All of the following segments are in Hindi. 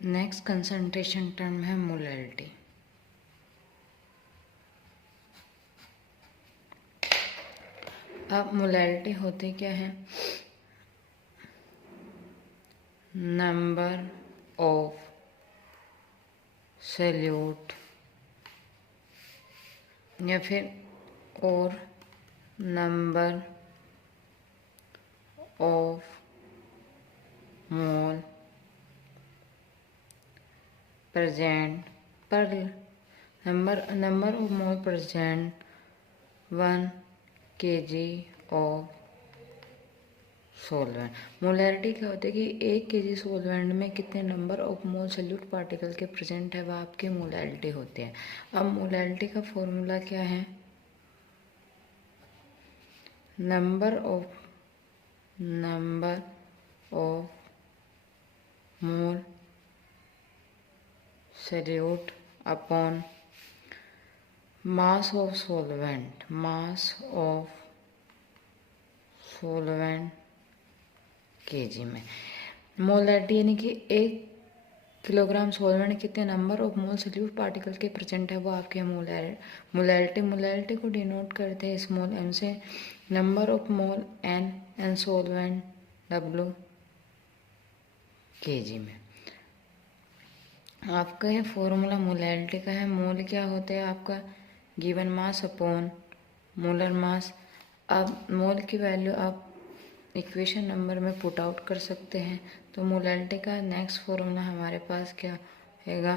नेक्स्ट कंसंट्रेशन टर्म है मोलैलिटी। अब मोलैलिटी होती क्या है? नंबर ऑफ सॉल्यूट या फिर और नंबर ऑफ मोल प्रेजेंट पर number of mole present 1 kg of solvent. Molarity क्या होती है कि 1 kg सोलवेंट में कितने number of mole solute particle के प्रेजेंट है, वह आपकी मोलैरिटी होती है। अब मोलैरिटी का फॉर्मूला क्या है? Number of mole solute upon mass of solvent KG में। मोलैरिटी यानी कि 1 किलोग्राम सोलवेंट कितने number of mole solute particle के प्रेजेंट है, वो आपके मोलैरिटी को डिनोट करते हैं स्मॉल m से। Number of mole n solvent W KG में। आपका ये फॉर्मूला मोलैरिटी का है। मोल क्या होता है आपका? Given mass upon molar mass. अब मोल की वैल्यू आप इक्वेशन नंबर में पुट आउट कर सकते हैं। तो मोलैरिटी का नेक्स्ट फॉर्मूला हमारे पास क्या होगा?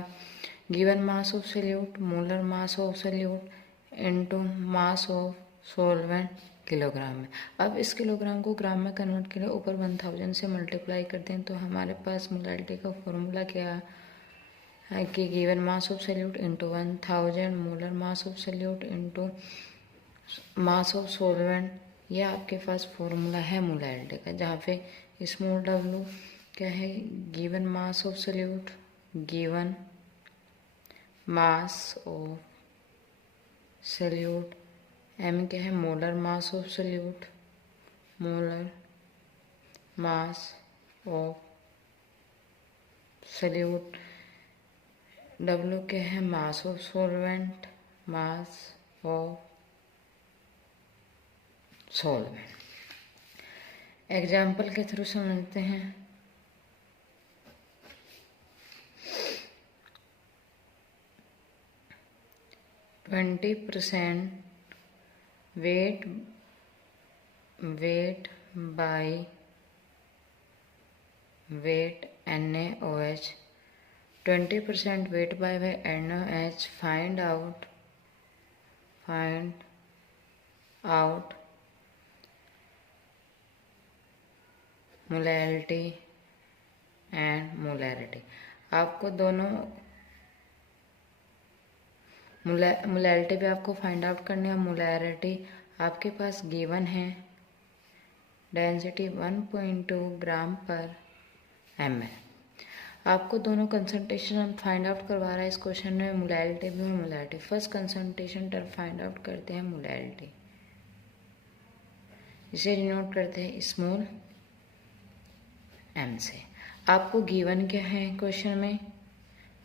Given mass of solute molar mass of solute into mass of solvent kilogram में। अब इस किलोग्राम को ग्राम में कन्वर्ट के लिए ऊपर 1000 से मल्टीप्लाई करते हैं, तो हमारे पास मोलैरिटी का फॉर्मूला क्या है कि given mass of solute into 1000 molar mass of solute into mass of solvent. यह आपके पास फॉर्मूला है मोलैरिटी का, जहाँ पे स्मॉल w क्या है? Given mass of solute, given mass of solute, m क्या है? Molar mass of solute, molar mass of solute, w क्या है? Mass of solvent, mass of solvent. Example के थ्रू समझते हैं। %, weight by weight NaOH, 20% weight by NaOH, find out molality and molarity. आपको दोनों मोलैलिटी भी आपको फाइंड आउट करनी है। मोलैरिटी आपके पास गिवन है, डेंसिटी 1.2 ग्राम पर ml। आपको दोनों कंसंट्रेशन फाइंड आउट करवा रहा है इस क्वेश्चन में, मोलैलिटी भी और molarity. First concentration term find out करते हैं मोलैलिटी, इसे डिनोट करते हैं स्मॉल m से। आपको गिवन क्या है क्वेश्चन में?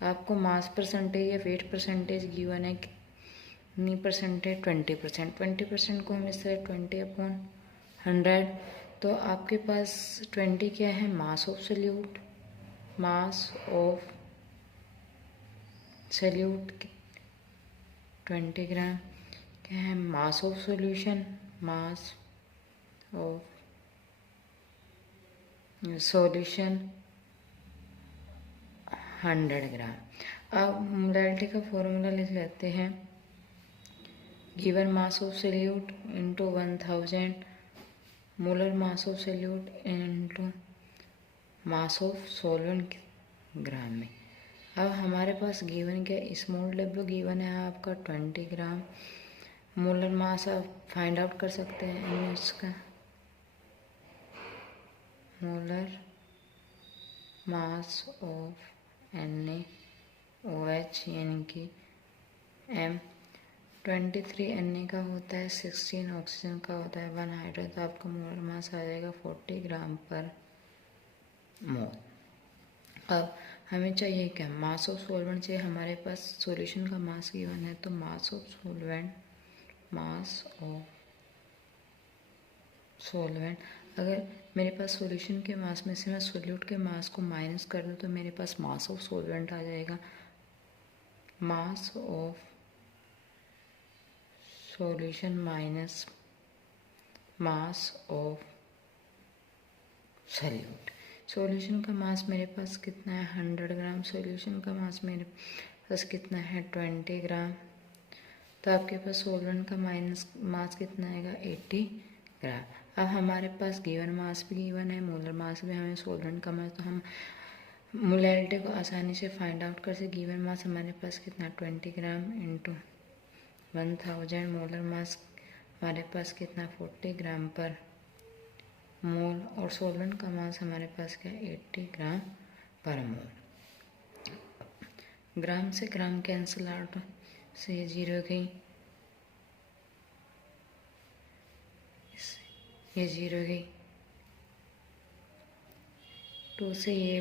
आपको मास परसेंटेज या वेट परसेंटेज गिवन है, कितनी परसेंटेज? 20%। 20% को हम इस तरह 20/100, तो आपके पास 20 क्या है? Mass of solute, mass of solute 20 gram क्या है? Mass of solution, mass of solution 100 gram. अब मोलैलिटी का फॉर्मूला लिख लेते हैं। Given mass of solute into 1000 molar mass of solute into mass of solvent gram में। अब हमारे पास गिवन क्या? स्मॉल w गिवन है आपका 20 ग्राम। मोलर मास आप फाइंड आउट कर सकते हैं इसका। मोलर मास ऑफ NaOH यानी कि m 23 Na का होता है, 16 ऑक्सीजन का होता है, 1 हाइड्रोजन, तो आपका मोलर मास आ जाएगा 40 ग्राम पर मोल। अब हमें चाहिए क्या, मास ऑफ सॉल्वेंट चाहिए। हमारे पास सॉल्यूशन का मास गिवन है, तो मास ऑफ सॉल्वेंट अगर मेरे पास सॉल्यूशन के मास में से मैं सोल्यूट के मास को माइनस कर दूँ तो मेरे पास मास ऑफ सॉल्वेंट आ जाएगा। मास of solution minus mass of solute. Solution का मास मेरे पास कितना है, 100 ग्राम। सॉल्यूशन का मास मेरे पास कितना है, 20 ग्राम। तो आपके पास सॉल्वेंट का माइनस मास कितना आएगा, 80 ग्राम। अब हमारे पास गिवन मास भी गिवन है, मोलर मास भी हमें सॉल्वेंट का मास, तो हम मोलैलिटी को आसानी से फाइंड आउट कर सकते। गिवन मास हमारे पास कितना, 20 ग्राम इंटू 1000। मोलर मास हमारे पास कितना, 40 ग्राम पर मोल। और सॉल्वेंट का मास हमारे पास क्या, 80 ग्राम पर मोल। ग्राम से ग्राम कैंसिल आउट, से ये 0 गई, ये 0 गई, 2 से ये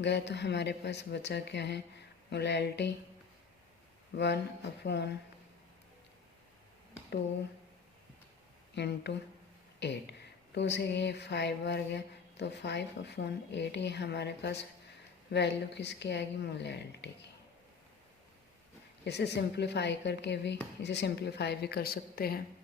गया, तो हमारे पास बचा क्या है, मोलैलिटी 1/2 इंटू 8। 2 से ये 5 बार गया, तो 5/8 ये हमारे पास वैल्यू किसकी आएगी, मोलैलिटी की। इसे सिंप्लीफाई भी कर सकते हैं।